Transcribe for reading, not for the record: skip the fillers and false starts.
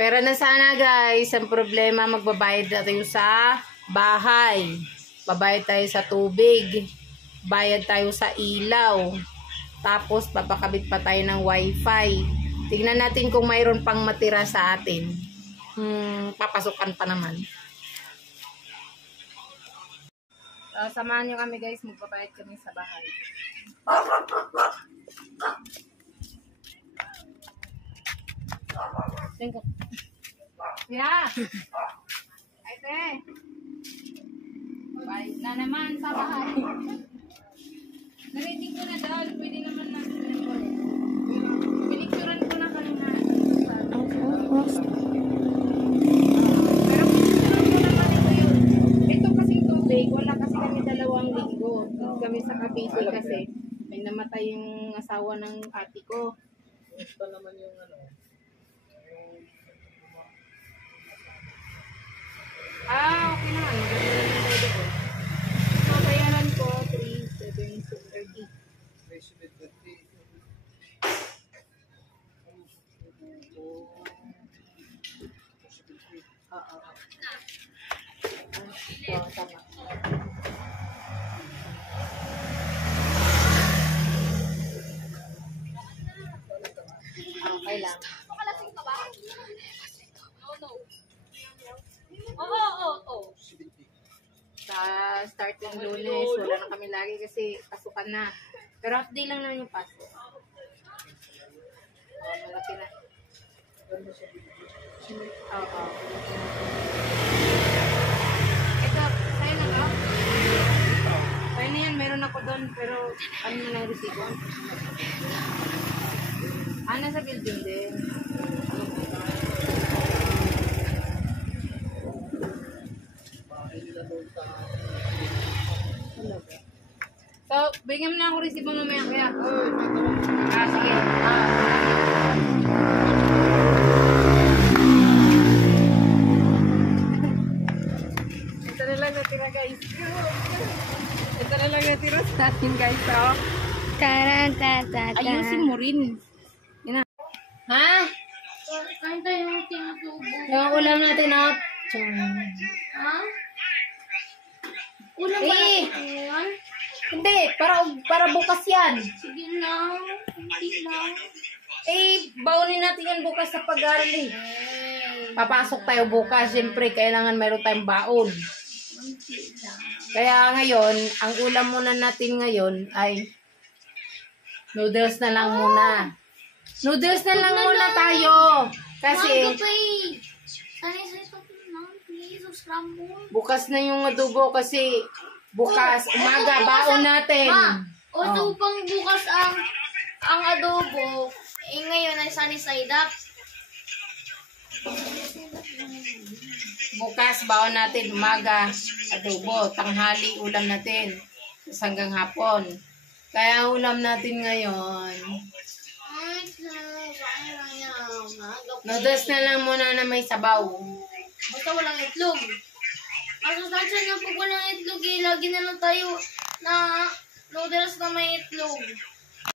Pero na sana guys, ang problema magbabayad na tayo sa bahay. Babayad tayo sa tubig. Bayad tayo sa ilaw. Tapos papakabit pa tayo ng wifi. Tingnan natin kung mayroon pang matira sa atin. Papasukan pa naman. Samahan nyo kami guys, magbabayad kami sa bahay. Tengok. Ya. Ate. Bayad na naman sa bahay. Narinig ko na daw, pwede naman natin. Pinicturan ko na kanina. Pero pinicturan ko na kanina yun. Ito kasing tubig, wala kasi kami 2 linggo. Kami sa Cavite kasi may namatay yung asawa ng ate ko. Ito naman yung ano. Okay na. So, bayaran ko 3,730. 3,730. Tama. Okay lang. Makalasing ka ba? No. Oo. Sa starting Lunes, wala na kami lagi kasi pasukan na. Pero half day lang naman yung pasok. Malaki na. Oo. Ito, sa'yo na ka? Sa'yo na yan, meron ako doon, pero ano na lang resibo? Nasa building din. So, bigyan mo na ako resibo mamaya kaya. Sige. Ito na lang natira guys. Ito na lang natira sa atin guys. Oh. Ayusin mo rin. Yan na. Ha? Kain tayo ng tinutubo. Yung ulam natin out. Ha? Ulam ba natin yan? Hindi, para bukas yan. Sige lang. Hindi lang. Baunin natin yan bukas sa pag-aaral eh. Papasok tayo bukas, siyempre, kailangan mayroon tayong baon. Kaya ngayon, ang ulam muna natin ngayon ay noodles na lang muna. Noodles na lang muna tayo. Kasi bukas na yung adobo kasi bukas, umaga, baon natin. Ito pang bukas ang adobo. Ngayon ay sunny side up. Bukas, baon natin, umaga, adobo, tanghali, ulam natin. Hanggang hapon. Kaya ulam natin ngayon. Noodles na lang muna na may sabaw. Basta walang itlog. Masustansya na pag walang itlog lagi na lang tayo na noodles na may itlog.